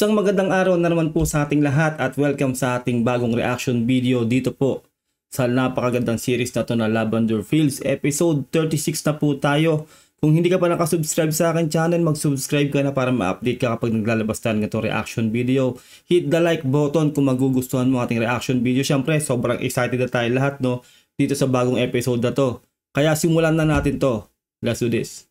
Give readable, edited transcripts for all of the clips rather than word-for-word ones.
Isang magandang araw na naman po sa ating lahat at welcome sa ating bagong reaction video dito po sa napakagandang series na to na Lavender Fields. Episode 36 na po tayo. Kung hindi ka pa nakasubscribe sa akin channel, mag-subscribe ka na para ma-update ka kapag naglalabas tayo ng reaction video. Hit the like button kung magugustuhan mo ating reaction video. Siyempre, sobrang excited na tayo lahat no, dito sa bagong episode na to. Kaya simulan na natin to. Let's do this.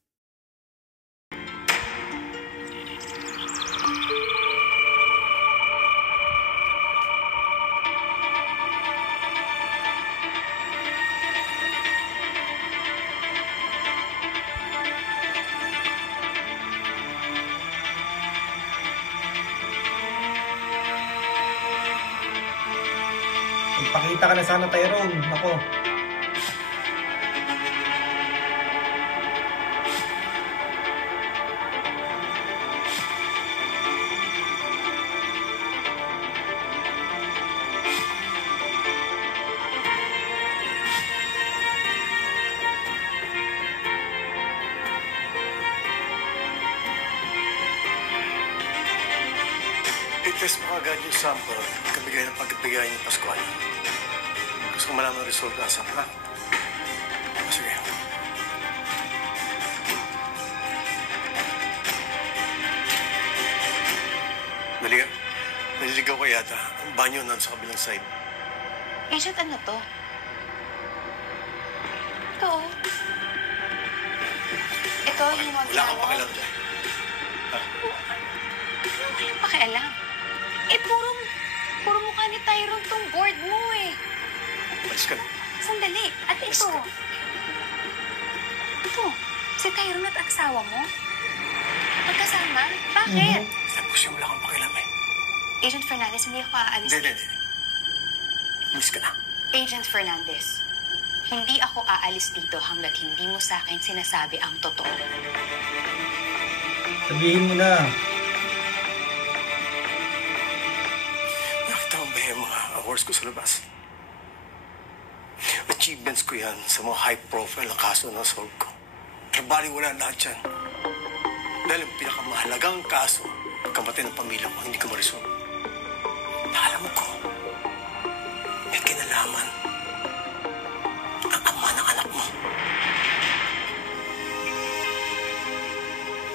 Pakita ka na sana, Tyrone. Ako. I-test mo agad yung sample. Pagkabigay ng pagkabigay niyo, Pascual. Gusto ko malaman ang result asap, ha? Sige. Naliligaw ka yata. Ang banyo na sa kabilang side. Agent, ano to? Ito, oh. Ito, yung mga Wala kang pakialam dyan. Ano kayong pakialam? Puro mukha ni Tyrone tong board mo, eh. Alis ka na. Sandali. At ito. Ito. Si Tyrone at asawa mo? Magkasama? Bakit? Tapos yung wala kang pakialam, eh. Agent Fernandez, hindi ako aalis. Hindi. Alis ka na. Agent Fernandez, hindi ako aalis dito hanggat hindi mo sa akin sinasabi ang totoo. Sabihin mo na. Nakita mo ba yung mga awards ko sa labas? Achievements ko yan sa mga high-profile na kaso na solve ko. Pero bali wala lahat yan. Dahil ang pinakamahalagang kaso, kamatay ng pamilya mo, hindi ko ma-resolve. Alam ko, may kinalaman ang ama ng anak mo.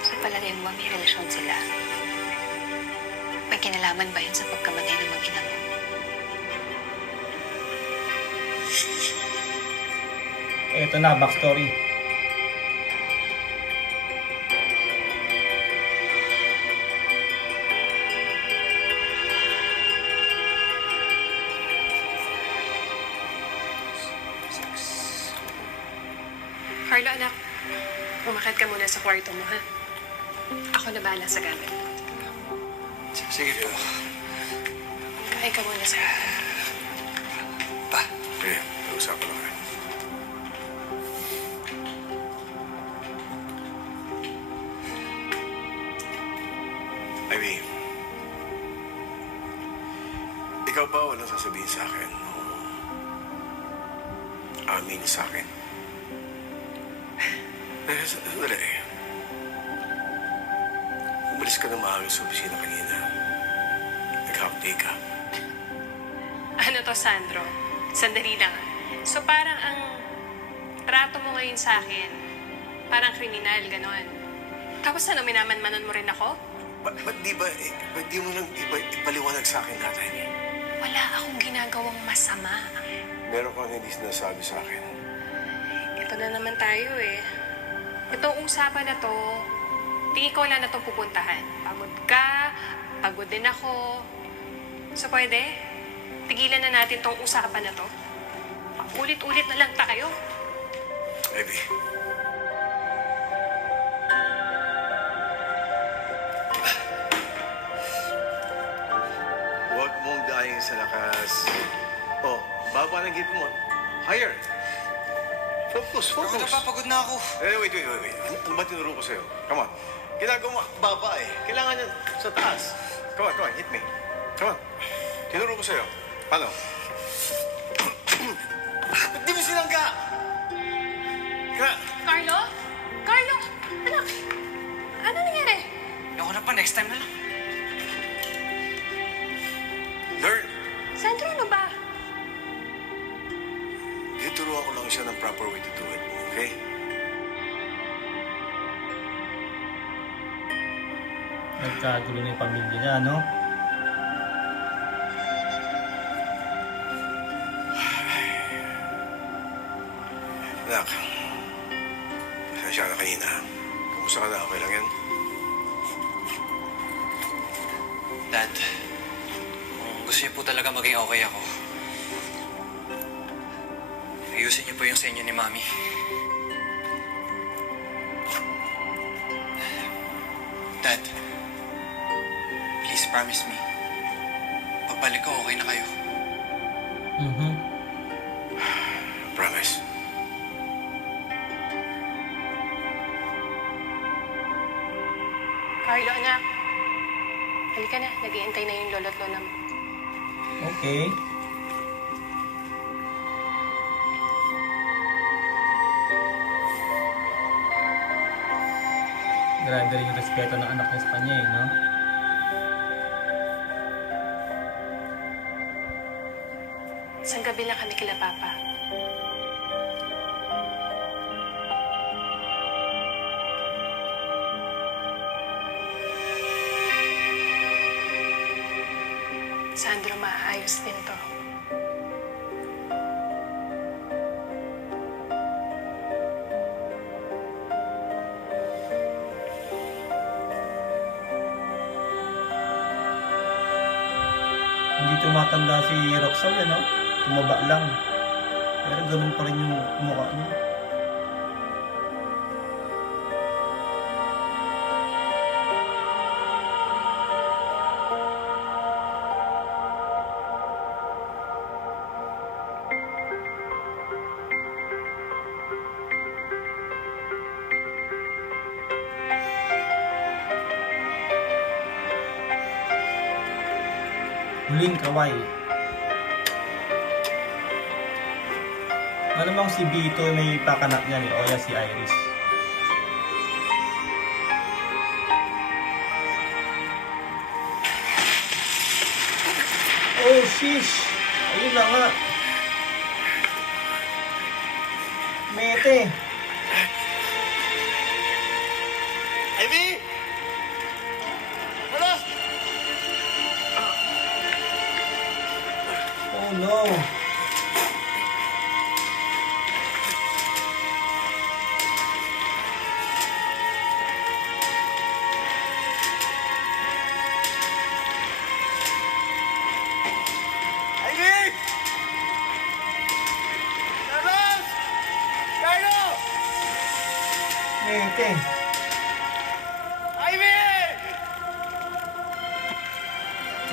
Sa palagay mo, may relasyon sila. May kinalaman ba yun sa pagkamatay ng mag-ina mo? Ito na, backstory. Carlo, anak. Umakit ka muna sa kwarto mo, ha? Ako na bahala sa gamit. Sige po. Kain ka muna sa gamit. Pa, pag-usapan lang rin. Ivy, ikaw ba walang sasabihin sa akin? Amin sa akin. Sandali. Umalis ka na maaga sa opisina kanina. Nag-half-day ka. Ano to, Sandro? Sandali lang. So parang ang trato mo ngayon sa akin, parang kriminal, ganon. Tapos ano, minaman-manan mo rin ako? Ba't di mo lang ipaliwanag sa akin natin? Wala akong ginagawang masama. Meron kang hindi sinasabi sa akin. Ito na naman tayo, eh. Itong usapan na to, tingin ko wala na itong pupuntahan. Pagod ka, pagod din ako. So pwede, tigilan na natin itong usapan na to. Ulit-ulit na lang tayo. Ivy. Huwag mong dahing sa lakas. Oh, baba ng gift mo. Higher. Focus. Ako napapagod na ako. Wait. Ano ba tinuro ko sa'yo? Come on. Ginagawa mo, baba eh. Kailangan yan sa taas. Come on, hit me. Come on. Tinuro ko sa'yo. Paano? Ba't di mo sinangga? Carlo? Carlo? Anak, ano nangyari? Ako na pa, next time na lang. to do it, okay? Nagkagulo na yung pamilya niya, no? Anak, pasensya na kanina. Kamusta ka na? Okay lang yan? Dad, kung gusto niyo po talaga maging okay ako, ayusin niyo po yung sa inyo ni Mami. Dad, please promise me, pagbalik ko okay na kayo. Promise. Carlo, anak. Halika na. Nag-iintay na yung lolo't lola mo. Okay. Grabe rin yung respeto ng anak niya sa kanya, eh, no? Isang gabi lang kami kila Papa. Sandro, maayos din to. Hindi tumatanda si Roxanne, no? Tumaba lang. Pero ganun pa rin yung mukha niya. Huling kaway. Malamang si Vito may pakanak niya, o kaya si Iris. Oh, shish! Ayun na nga. Mete! Ivy! Wala! Oh no! Ivy! Carlos! Carlo! Mete! Ivy!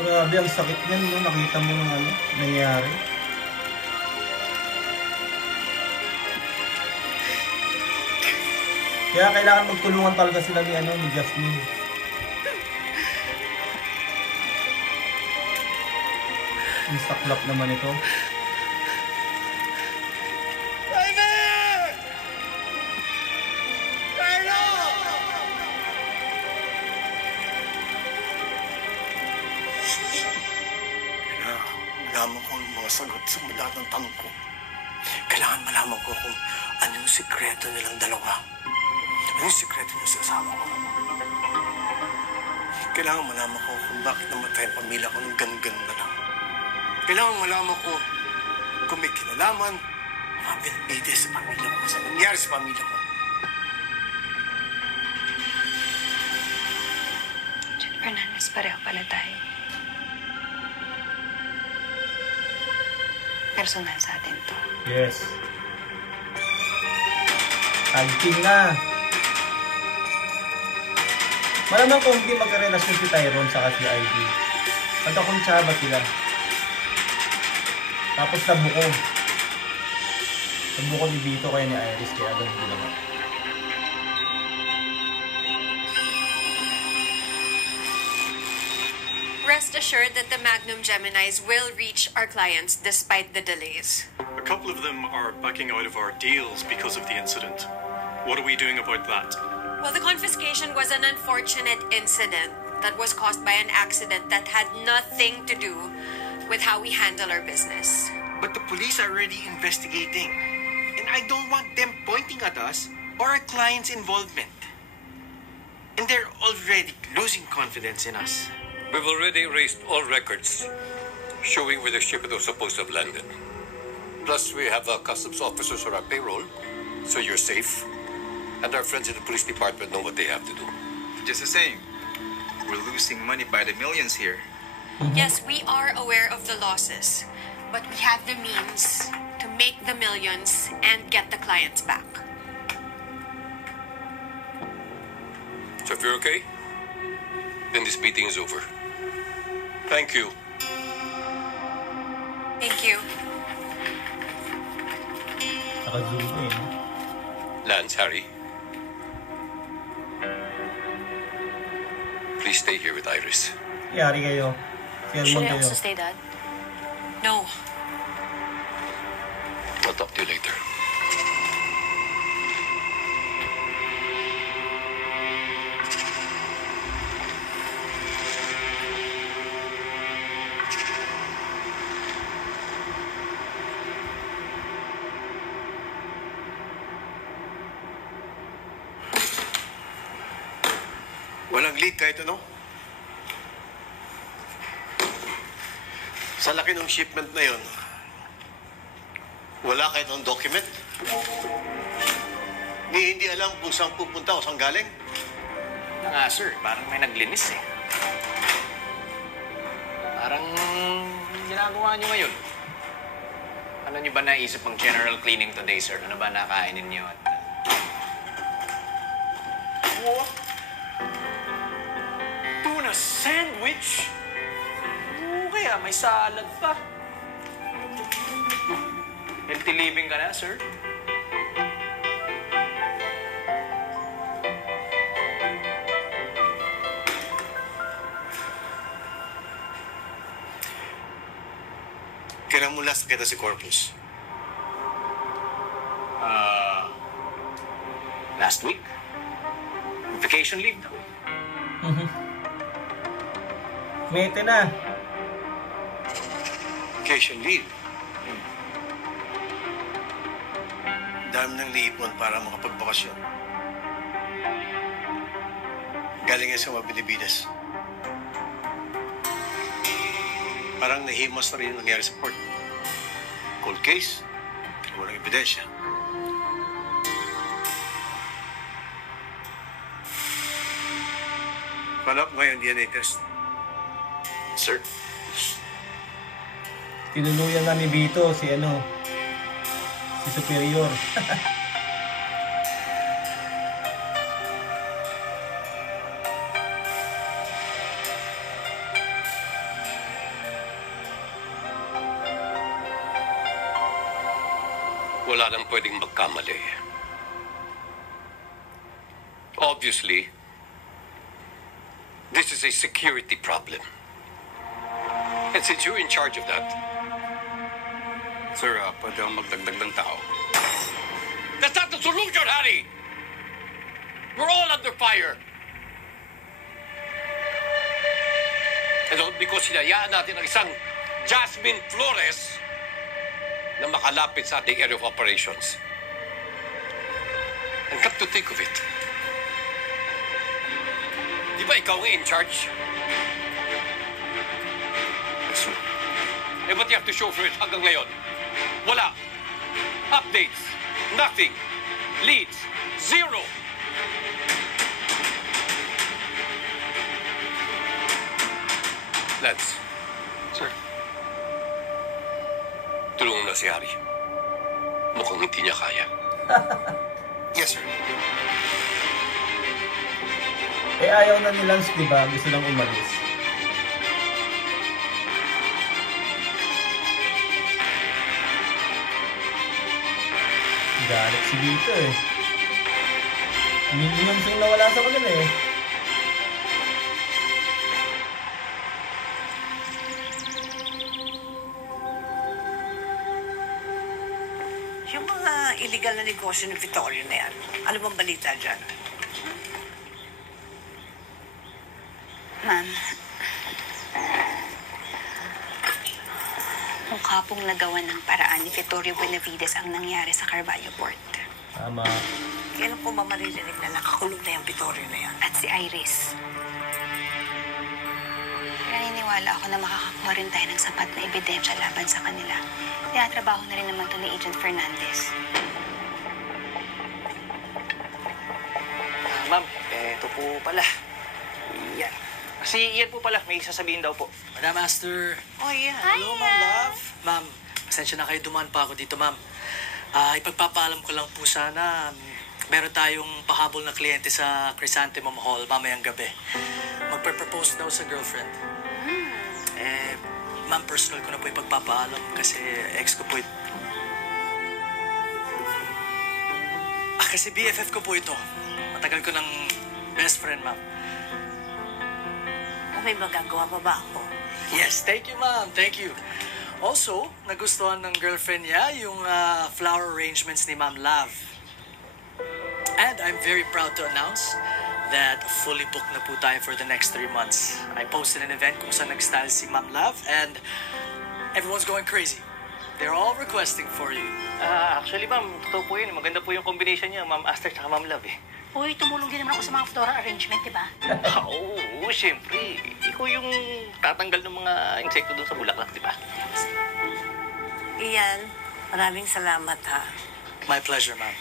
Grabe, ang sakit niyan, no? Nakita mo ng ano, nangyari. Kaya kailangan magtulungan talaga sila ni, ni Jasmine. Ang saklap naman ito. Ivy! Carlo! Malaman ko ang mga sagot sa lahat ng tanong ko. Kailangan malaman ko kung ano yung sikreto nilang dalawa. Ano yung sikreto niyo sa asawa ko. Kailangan malaman ko kung bakit namatay ang pamilya ko ng ganun-ganun na lang. Kailangan malaman ko kung may kinalaman mga pinapide sa pamilya ko, sa nangyari sa pamilya ko. John Fernandez, pareho pala tayo. Personal sa atin to. Yes. Tag-team na. Malamang kung hindi magkarelasyon si Tyrone sa si Ivy. Magkakuntsaba sila. Tapos nabuko. Nabuko ni Vito kaya ni Iris kaya ganun din naman. Rest assured that the Magnum Geminis will reach our clients despite the delays. A couple of them are backing out of our deals because of the incident. What are we doing about that? Well, the confiscation was an unfortunate incident that was caused by an accident that had nothing to do with how we handle our business. But the police are already investigating. And I don't want them pointing at us or our clients' involvement. And they're already losing confidence in us. We've already erased all records showing where the shipment was supposed to have landed. Plus, we have customs officers on our payroll, so you're safe. And our friends in the police department know what they have to do. Just the same, we're losing money by the millions here. Yes, we are aware of the losses, but we have the means to make the millions and get the clients back. So if you're okay, then this meeting is over. Thank you. Thank you. Naka-zoom eh. Lance, Harry. Please stay here with Iris. Yari kayo. Should Sermon I kayo. also stay, Dad? No. I'll talk to you later. Walang lead kahit ano. Sa laki ng shipment na yon, wala kahit anong document. Hindi alam kung saan pupunta o saan galing. Na nga, sir. Parang may naglinis eh. Parang ginagawa nyo ngayon. Ano nyo ba naisip ang general cleaning today, sir? Ano ba nakainin nyo? At, What? Tuna sandwich? Kaya may salad pa. Healthy living ka na, sir? Kailan mo last nakita si Corpus? Last week? Vacation leave daw. Mete na. Vacation leave. Dami nang liipon para makapagbakasyon. Galing yan sa mga binibidas. Parang nahimas na rin yung nangyari sa port. Cold case, walang ebidensya. Follow up ngayon, DNA test. Sir? Tinuluyan na ni Vito si Superior. Wala nang pwedeng magkamali. Obviously, this is a security problem. And since you're in charge of that, Sir, pwede akong magdagdag ng tao. that's not the solution, Harry! We're all under fire. And all because hinayaan natin ang isang Jasmine Flores na makalapit sa ating area of operations. And come to think of it, di ba ikaw ang in charge? Sir, Eh, ba't you have to show for it hanggang ngayon? Wala. Updates. Nothing. Leads. Zero. Lance. sir. Tulungan na si Harry. Mukhang hindi niya kaya. Yes, sir. Eh ayaw na ni Lance, di ba? Gusto lang umalis. Galit si Vito eh. Millions yung nawala sa kanila eh. Yung mga illegal na negosyo ng Vittorio na yan, ano bang balita dyan? Ma'am, Mukha pong nagawa ng paraan ni Vittorio Benavides ang nangyari sa Carvalho Port. Tama. Kailan ko ba maririnig na nakakulong na yung Vittorio na yan? At si Iris. Naniniwala ako na makakakuha rin tayo ng sapat na ebidensya laban sa kanila. Tinatrabaho na rin naman to ni Agent Fernandez. Ma'am, eto po pala. Yan. Si Ian po pala, may sasabihin daw po. Madam Master. Oh, yeah. Hello, Ma'am Love. Ma'am, pasensya na kayo, dumaan pa ako dito, ma'am. Ipagpapaalam ko lang po sana, meron tayong pahabol na kliyente sa Chrysanthemum Hall mamayang gabi. Magpe-propose daw sa girlfriend. Ma'am, personal ko na po ipagpapaalam kasi ex ko po ito. Kasi BFF ko po ito. Matagal ko ng best friend, ma'am. May magagawa pa ba ako? Yes, thank you, ma'am. Thank you. Also, nagustuhan ng girlfriend niya yung flower arrangements ni Ma'am Love. And I'm very proud to announce that fully booked na po tayo for the next 3 months. I posted an event kung saan nag-style si Ma'am Love and everyone's going crazy. They're all requesting for you. Actually, ma'am, totoo po yun. Maganda po yung combination niya, Ma'am Aster at Ma'am Love, eh. Uy, tumulong din naman ako sa mga floral arrangement, di ba? Oo, siyempre. Ikaw yung tatanggal ng mga insekto dun sa bulaklak, di ba? Iyan, maraming salamat ha. My pleasure, ma'am.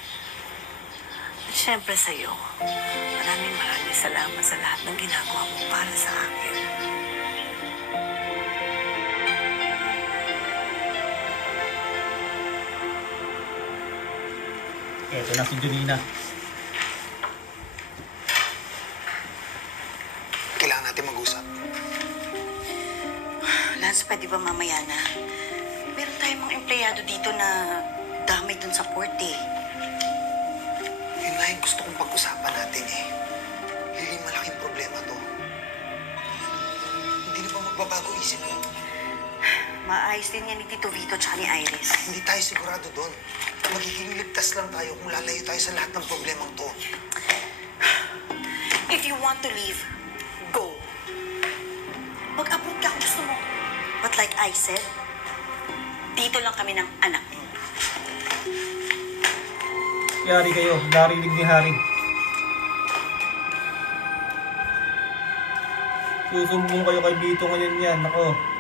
At syempre sa'yo, maraming salamat sa lahat ng ginagawa mo para sa akin. Eto na si Junina. Kailangan natin mag-usap. Lance, pwede ba mamaya na? Meron tayong mga empleyado dito na damay dun sa port eh. Yun nga yung gusto kong pag-usapan natin eh. Hindi malaking problema to. Hindi na ba magbabago isip mo? Maayos din yan ni Tito Vito tsaka ni Iris. Hindi tayo sigurado doon. Magiging ligtas lang tayo kung lalayo tayo sa lahat ng problemang to. If you want to leave, go. Mag-abroad ka kung gusto mo. But like I said, dito lang kami ng anak mo. Yari kayo. Narinig ni Harry. Susumbong kayo kay Vito ngayon yan. Ako.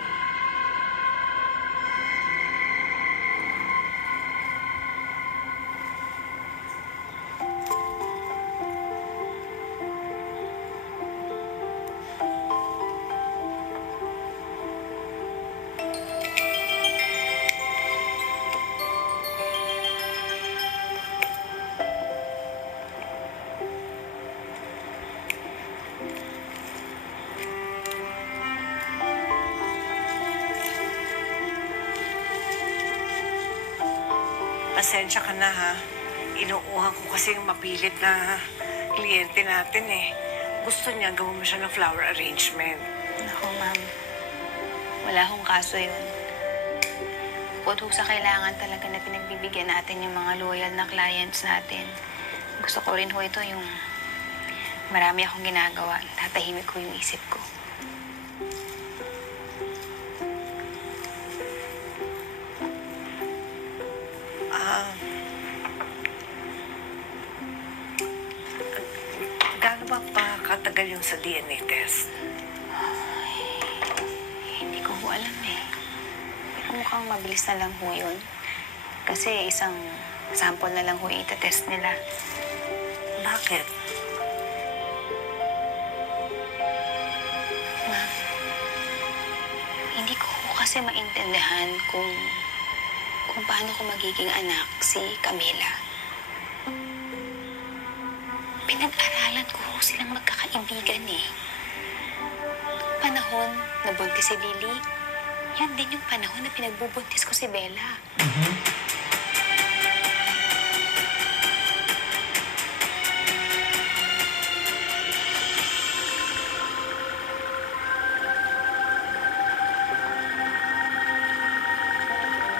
Pasensya ka na ha. Inuuhan ko kasi yung mapilit na kliyente natin eh. Gusto niya gawin mo siya ng flower arrangement. Naku, ma'am. Wala akong kaso yun. Bukod sa kailangan talaga na pinagbibigyan natin yung mga loyal na clients natin. Gusto ko rin ho ito yung marami akong ginagawa. Tatahimik ko yung isip ko. Gaano ba katagal yung sa DNA test? Hindi ko ho alam eh. Pero mukhang mabilis na lang ho yun. Kasi isang sample na lang ho itatest nila. Bakit? Ma'am, hindi ko ho kasi maintindihan kung paano ko magiging anak si Camila. Pinag-aralan ko ho silang magkakaibigan eh. Panahon na buntis si Lily, yan din yung panahon na pinagbubuntis ko si Bella.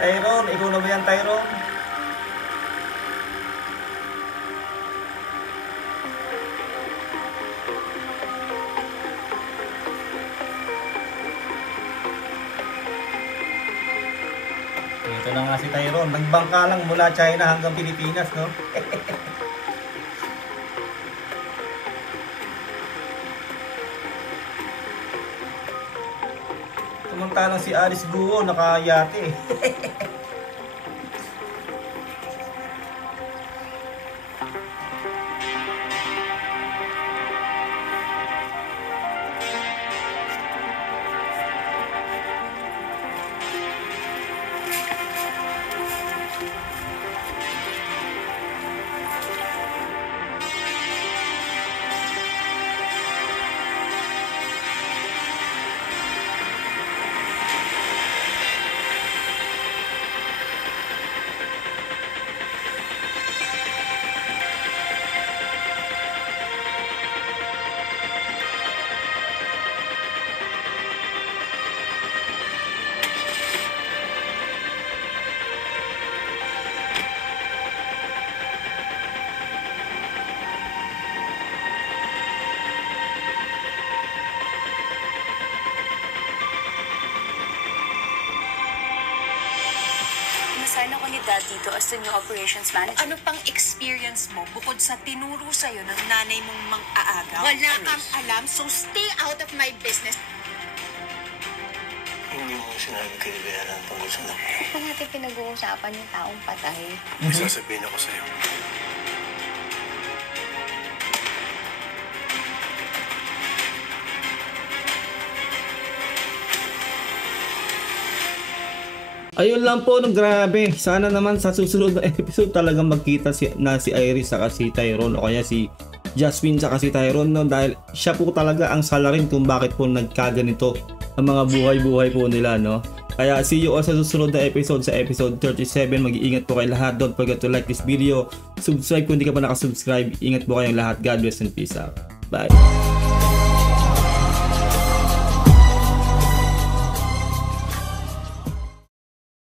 Tyrone, ikaw na ba yan, Tyrone? na nga si Tyrone. Nagbangka lang mula China hanggang Pilipinas, no? Samantalang si Alice Guo nakayate. Sana ako ni Dad dito as the new operations manager. Ano pang experience mo bukod sa tinuro sa'yo ng nanay mong mang-aagaw? Wala kang alam, so stay out of my business. Hindi mo sinabi kay Vera tungkol sa anak. Ito natin pinag-uusapan yung taong patay. May sasabihin ako sa'yo. Ayun lang po, no, grabe. Sana naman sa susunod na episode talagang magkita si Iris saka si Tyrone o kaya si Jasmine saka si Tyrone, no, dahil siya po talaga ang salarin kung bakit po nagkaganito ang mga buhay-buhay po nila, no. Kaya see you all sa susunod na episode, sa episode 37. Mag-iingat po kayo lahat. Don't forget to like this video. Subscribe kung hindi ka pa nakasubscribe. Ingat po kayong lahat. God bless and peace out. Bye.